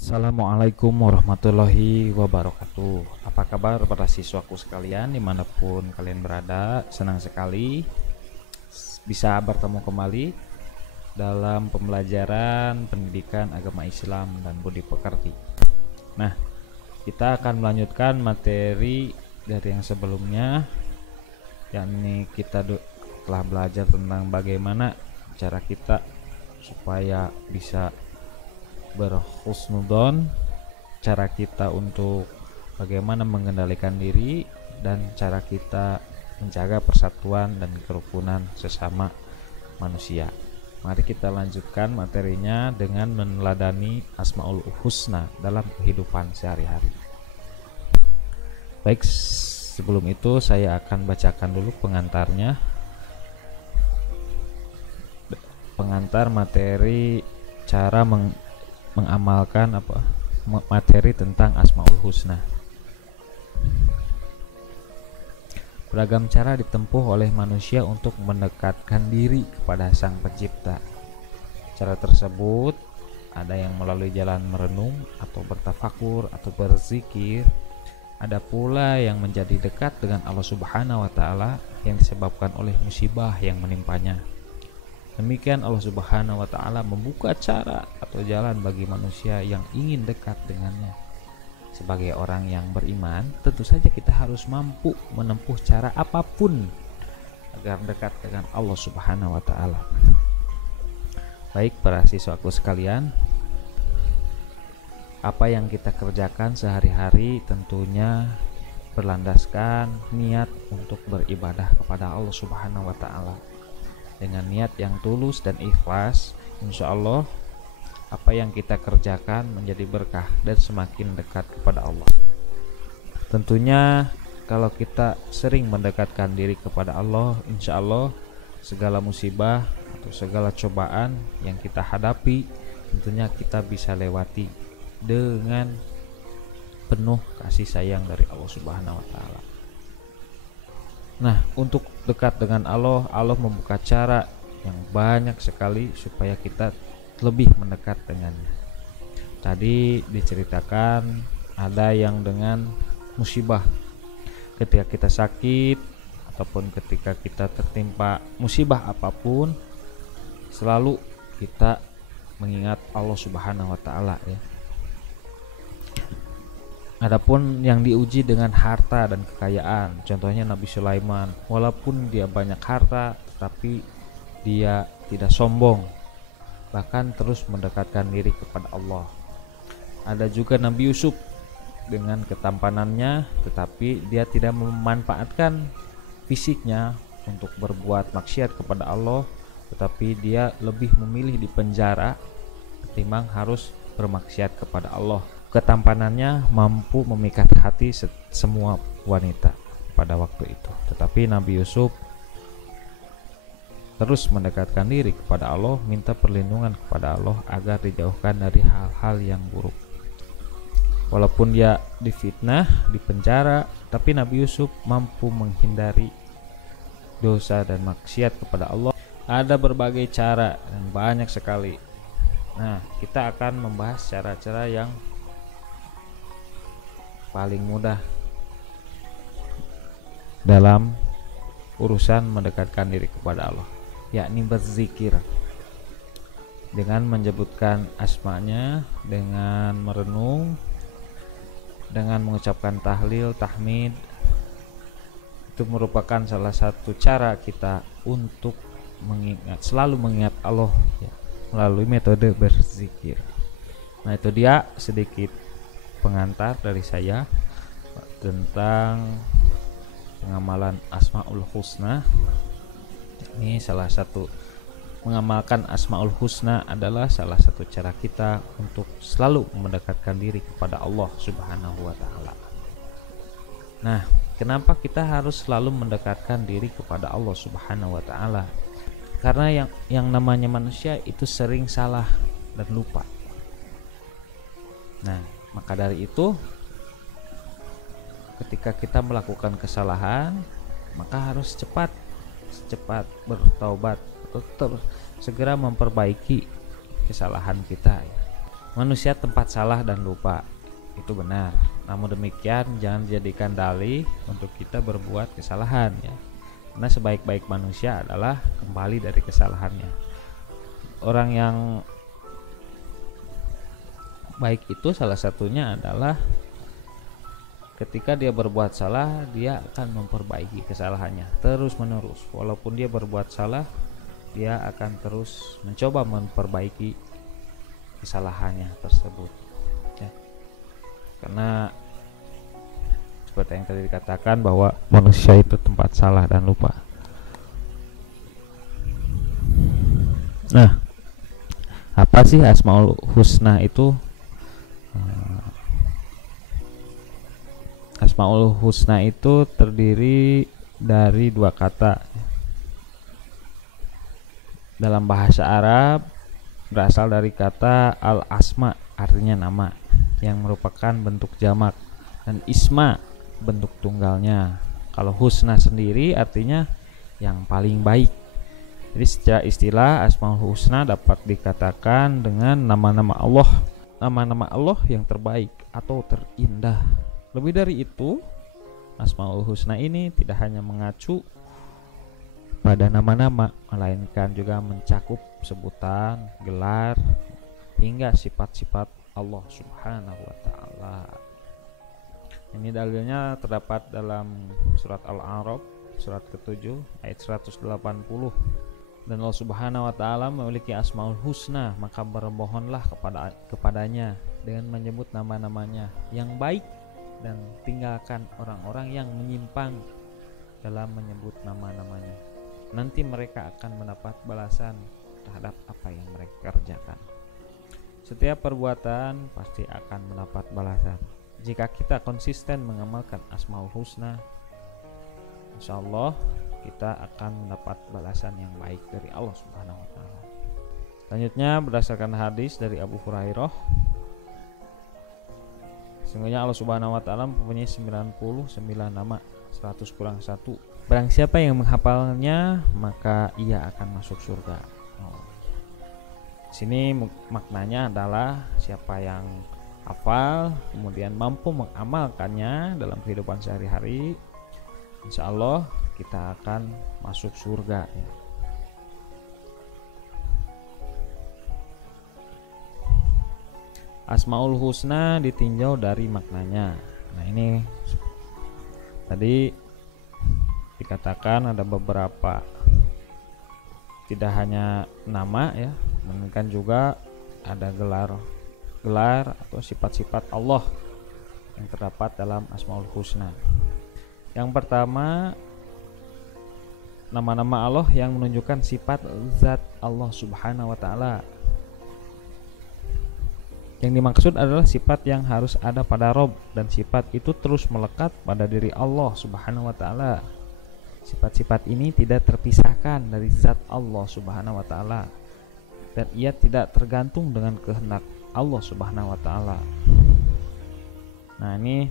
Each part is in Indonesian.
Assalamualaikum warahmatullahi wabarakatuh. Apa kabar para siswaku sekalian dimanapun kalian berada? Senang sekali bisa bertemu kembali dalam pembelajaran pendidikan agama Islam dan budi pekerti. Nah, kita akan melanjutkan materi dari yang sebelumnya, yakni kita telah belajar tentang bagaimana cara kita supaya bisa berhusnudon, cara kita untuk bagaimana mengendalikan diri, dan cara kita menjaga persatuan dan kerukunan sesama manusia. Mari kita lanjutkan materinya dengan meneladani Asmaul Husna dalam kehidupan sehari-hari. Baik, sebelum itu saya akan bacakan dulu pengantarnya. Pengantar materi cara mengamalkan materi tentang Asmaul Husna. Beragam cara ditempuh oleh manusia untuk mendekatkan diri kepada Sang Pencipta. Cara tersebut ada yang melalui jalan merenung atau bertafakur atau berzikir. Ada pula yang menjadi dekat dengan Allah Subhanahu wa taala yang disebabkan oleh musibah yang menimpanya. Demikian Allah Subhanahu wa taala membuka cara atau jalan bagi manusia yang ingin dekat dengannya. Sebagai orang yang beriman, tentu saja kita harus mampu menempuh cara apapun agar dekat dengan Allah Subhanahu wa taala. Baik para siswaku sekalian, apa yang kita kerjakan sehari-hari tentunya berlandaskan niat untuk beribadah kepada Allah Subhanahu wa taala. Dengan niat yang tulus dan ikhlas, insya Allah apa yang kita kerjakan menjadi berkah dan semakin dekat kepada Allah. Tentunya kalau kita sering mendekatkan diri kepada Allah, insya Allah segala musibah atau segala cobaan yang kita hadapi tentunya kita bisa lewati dengan penuh kasih sayang dari Allah Subhanahu wa taala. Nah, untuk dekat dengan Allah, Allah membuka cara yang banyak sekali supaya kita lebih mendekat dengannya. Tadi diceritakan ada yang dengan musibah. Ketika kita sakit ataupun ketika kita tertimpa musibah apapun, selalu kita mengingat Allah Subhanahu wa taala ya. Adapun yang diuji dengan harta dan kekayaan, contohnya Nabi Sulaiman, walaupun dia banyak harta, tetapi dia tidak sombong, bahkan terus mendekatkan diri kepada Allah. Ada juga Nabi Yusuf dengan ketampanannya, tetapi dia tidak memanfaatkan fisiknya untuk berbuat maksiat kepada Allah, tetapi dia lebih memilih di penjara ketimbang harus bermaksiat kepada Allah. Ketampanannya mampu memikat hati semua wanita pada waktu itu. Tetapi Nabi Yusuf terus mendekatkan diri kepada Allah, minta perlindungan kepada Allah agar dijauhkan dari hal-hal yang buruk. Walaupun dia difitnah, dipenjara, tapi Nabi Yusuf mampu menghindari dosa dan maksiat kepada Allah. Ada berbagai cara dan banyak sekali. Nah, kita akan membahas cara-cara yang paling mudah dalam urusan mendekatkan diri kepada Allah, yakni berzikir dengan menyebutkan asma-Nya, dengan merenung, dengan mengucapkan tahlil, tahmid. Itu merupakan salah satu cara kita untuk selalu mengingat Allah ya, melalui metode berzikir. Nah, itu dia sedikit pengantar dari saya tentang pengamalan Asmaul Husna. Ini salah satu mengamalkan Asmaul Husna adalah salah satu cara kita untuk selalu mendekatkan diri kepada Allah Subhanahu wa taala. Nah, kenapa kita harus selalu mendekatkan diri kepada Allah Subhanahu wa taala? Karena yang namanya manusia itu sering salah dan lupa. Nah, maka dari itu ketika kita melakukan kesalahan, maka harus cepat bertaubat atau segera memperbaiki kesalahan kita ya. Manusia tempat salah dan lupa, itu benar. Namun demikian jangan dijadikan dalih untuk kita berbuat kesalahan ya. Karena sebaik-baik manusia adalah kembali dari kesalahannya. Orang yang baik itu salah satunya adalah ketika dia berbuat salah, dia akan memperbaiki kesalahannya terus menerus. Walaupun dia berbuat salah, dia akan terus mencoba memperbaiki kesalahannya tersebut ya. Karena seperti yang tadi dikatakan bahwa manusia itu tempat salah dan lupa. Nah, apa sih Asmaul Husna itu? Asmaul Husna itu terdiri dari dua kata. Dalam bahasa Arab berasal dari kata al-asma, artinya nama, yang merupakan bentuk jamak, dan isma bentuk tunggalnya. Kalau husna sendiri artinya yang paling baik. Jadi secara istilah Asmaul Husna dapat dikatakan dengan nama-nama Allah yang terbaik atau terindah. Lebih dari itu, Asmaul Husna ini tidak hanya mengacu pada nama-nama, melainkan juga mencakup sebutan, gelar, hingga sifat-sifat Allah Subhanahu wa Ta'ala. Ini dalilnya terdapat dalam surat Al-A'raf, surat ke-7 ayat 180. Dan Allah Subhanahu wa Ta'ala memiliki Asmaul Husna, maka bermohonlah kepadanya dengan menyebut nama-namanya yang baik, dan tinggalkan orang-orang yang menyimpang dalam menyebut nama-namanya. Nanti mereka akan mendapat balasan terhadap apa yang mereka kerjakan. Setiap perbuatan pasti akan mendapat balasan. Jika kita konsisten mengamalkan Asmaul Husna, insya Allah kita akan mendapat balasan yang baik dari Allah Subhanahu wa Ta'ala. Selanjutnya berdasarkan hadis dari Abu Hurairah, sesungguhnya Allah Subhanahu wa Ta'ala mempunyai 99 nama, 100 kurang 1. Barang siapa yang menghafalnya, maka ia akan masuk surga. Sini maknanya adalah siapa yang hafal kemudian mampu mengamalkannya dalam kehidupan sehari-hari, insya Allah kita akan masuk surga ya. Asmaul Husna ditinjau dari maknanya. Nah, ini tadi dikatakan ada beberapa, tidak hanya nama ya, melainkan juga ada gelar atau sifat-sifat Allah yang terdapat dalam Asmaul Husna. Yang pertama, nama-nama Allah yang menunjukkan sifat zat Allah Subhanahu wa Ta'ala. Yang dimaksud adalah sifat yang harus ada pada Rob, dan sifat itu terus melekat pada diri Allah Subhanahu wa Ta'ala. Sifat-sifat ini tidak terpisahkan dari zat Allah Subhanahu wa Ta'ala, dan ia tidak tergantung dengan kehendak Allah Subhanahu wa Ta'ala. Nah, ini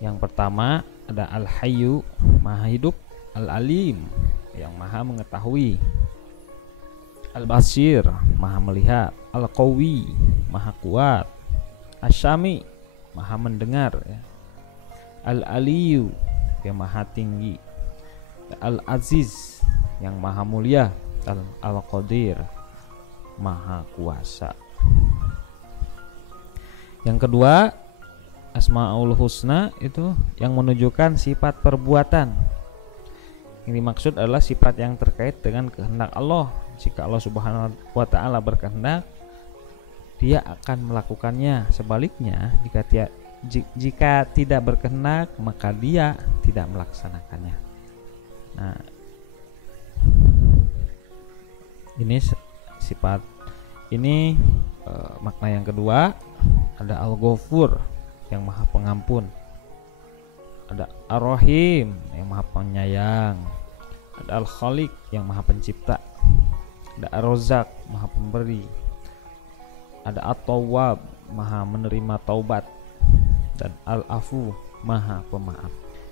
yang pertama ada Al-Hayyu, Maha hidup, Al-Alim, yang Maha mengetahui, Al-Basir, Maha melihat, Al-Qawi, Maha kuat, Asy-Syami, Maha mendengar ya. Al-Aliyu, yang Maha tinggi, Al-Aziz, yang Maha mulia, Al-Qadir, Maha kuasa. Yang kedua, Asmaul Husna itu yang menunjukkan sifat perbuatan. Yang dimaksud adalah sifat yang terkait dengan kehendak Allah. Jika Allah Subhanahu wa Ta'ala berkehendak, Dia akan melakukannya. Sebaliknya, jika tidak berkehendak, maka Dia tidak melaksanakannya. Nah, ini sifat ini makna yang kedua. Ada Al-Ghafur, yang Maha Pengampun, ada Ar-Rahim, yang Maha Penyayang, ada Al-Khaliq, yang Maha Pencipta, ada Ar-Razzaq, Maha Pemberi, ada At-Tawwab, Maha menerima taubat, dan Al-Afu, Maha Pemaaf.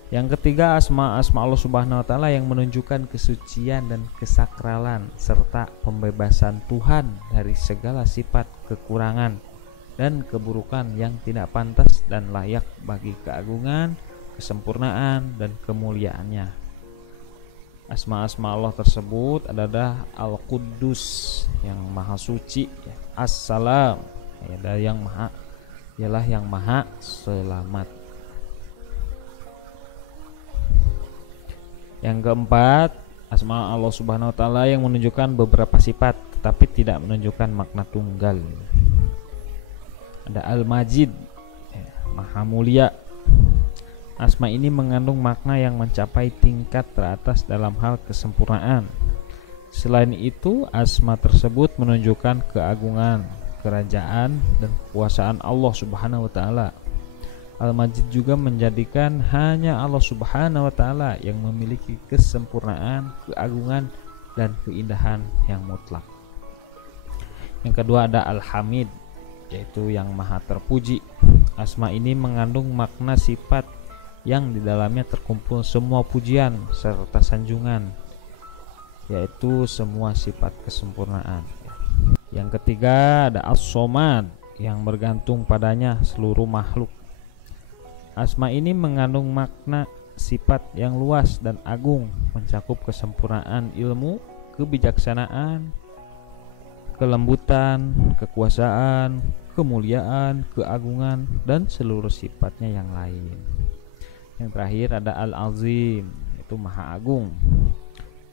Yang ketiga, asma-asma Allah Subhanahu wa taala yang menunjukkan kesucian dan kesakralan serta pembebasan Tuhan dari segala sifat kekurangan dan keburukan yang tidak pantas dan layak bagi keagungan, kesempurnaan dan kemuliaannya. Asma-asma Allah tersebut adalah Al-Quddus yang maha suci, As-Salam ialah yang maha selamat. Yang keempat, asma Allah Subhanahu wa taala yang menunjukkan beberapa sifat tetapi tidak menunjukkan makna tunggal. Ada Al-Majid, maha mulia. Asma ini mengandung makna yang mencapai tingkat teratas dalam hal kesempurnaan. Selain itu, asma tersebut menunjukkan keagungan, kerajaan dan kekuasaan Allah Subhanahu wa taala. Al-Majid juga menjadikan hanya Allah Subhanahu wa taala yang memiliki kesempurnaan, keagungan dan keindahan yang mutlak. Yang kedua ada Al-Hamid, yaitu yang maha terpuji. Asma ini mengandung makna sifat yang di dalamnya terkumpul semua pujian serta sanjungan, yaitu semua sifat kesempurnaan. Yang ketiga ada As-Somad, yang bergantung padanya seluruh makhluk. Asma ini mengandung makna sifat yang luas dan agung, mencakup kesempurnaan ilmu, kebijaksanaan, kelembutan, kekuasaan, kemuliaan, keagungan, dan seluruh sifatnya yang lain. Yang terakhir ada Al-Azim, itu maha agung.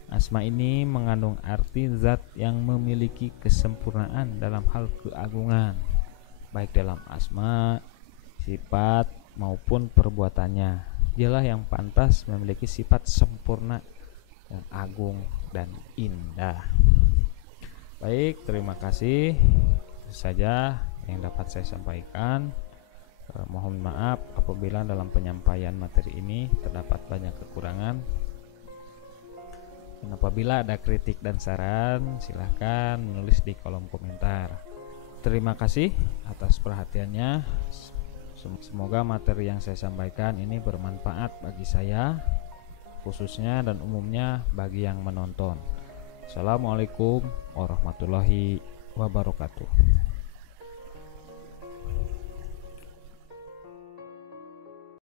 Asma ini mengandung arti zat yang memiliki kesempurnaan dalam hal keagungan, baik dalam asma, sifat, maupun perbuatannya. Dialah yang pantas memiliki sifat sempurna yang agung dan indah. Baik, terima kasih. Itu saja yang dapat saya sampaikan. Mohon maaf apabila dalam penyampaian materi ini terdapat banyak kekurangan. Dan apabila ada kritik dan saran, silahkan menulis di kolom komentar. Terima kasih atas perhatiannya. Semoga materi yang saya sampaikan ini bermanfaat bagi saya khususnya dan umumnya bagi yang menonton. Assalamualaikum warahmatullahi wabarakatuh.